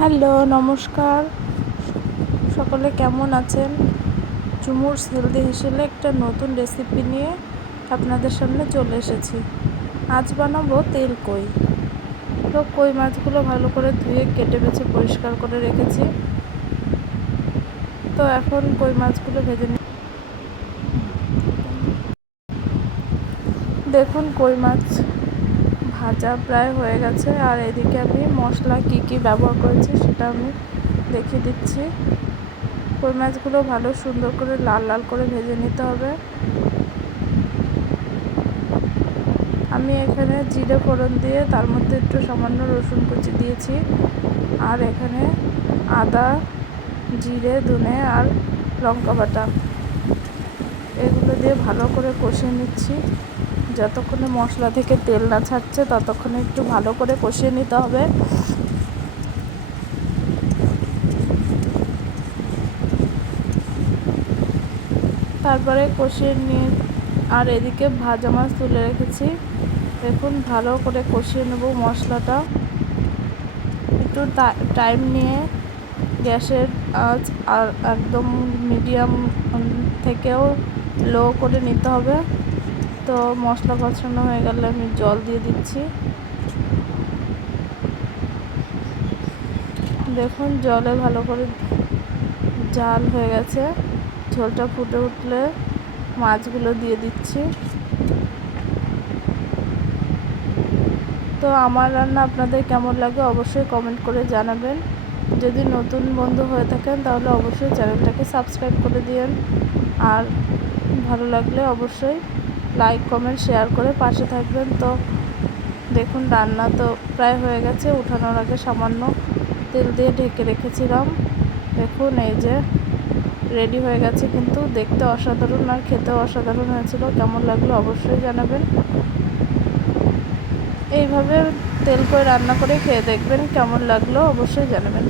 Hello, নমস্কার। সকলে কেমন আছেন? চুমুরস হেলদি হেসেলে একটা নতুন রেসিপি নিয়ে আপনাদের সামনে চলে এসেছি। আজ বানাবো তেল কই। তো কই মাছগুলো ভালো করে ধুয়ে কেটে বেছে পরিষ্কার করে রেখেছি। তো এখন কই মাছগুলো ভেজে দেখুন কই মাছ ভাজা প্রায় হয়ে গেছে। আর এদিকে আমি মশলা কি ব্যবহার করেছি সেটা আমি দেখিয়ে দিচ্ছি। কই মাছগুলো ভালো সুন্দর করে লাল লাল করে ভেজে নিতে হবে। আমি এখানে জিরে ফোড়ন দিয়ে তার মধ্যে একটু সামান্য রসুন কুচি দিয়েছি। আর এখানে আদা, জিরে, ধনে আর লঙ্কা বাটা এগুলো দিয়ে ভালো করে কষিয়ে নিচ্ছি। যতক্ষণে মশলা থেকে তেল না ছাড়ছে ততক্ষণে একটু ভালো করে কষিয়ে নিতে হবে। তারপরে কষিয়ে নিয়ে আর এদিকে ভাজা মাছ তুলে রেখেছি। দেখুন ভালো করে কষিয়ে নেব মশলাটা। একটু টাইম নিয়ে গ্যাসের আঁচ আর একদম মিডিয়াম থেকেও লো করে নিতে হবে। তো মশলা কষানো হয়ে গেলে আমি জল দিয়ে দিচ্ছি। দেখুন জলে ভালো করে জাল হয়ে গেছে। ঝোলটা ফুটে উঠলে মাছগুলো দিয়ে দিচ্ছি। তো আমার রান্না আপনাদের কেমন লাগে অবশ্যই কমেন্ট করে জানাবেন। যদি নতুন বন্ধু হয়ে থাকেন তাহলে অবশ্যই চ্যানেলটাকে সাবস্ক্রাইব করে দিন। আর ভালো লাগলে অবশ্যই লাইক, কমেন্ট, শেয়ার করে পাশে থাকবেন। তো দেখুন রান্না তো প্রায় হয়ে গেছে। উঠানোর আগে সামান্য তেল দিয়ে ঢেকে রেখেছিলাম। দেখুন এই যে রেডি হয়ে গেছে, কিন্তু দেখতে অসাধারণ আর খেতেও অসাধারণ হয়েছিল। কেমন লাগলো অবশ্যই জানাবেন। এইভাবে তেল কই রান্না করে খেয়ে দেখবেন, কেমন লাগলো অবশ্যই জানাবেন।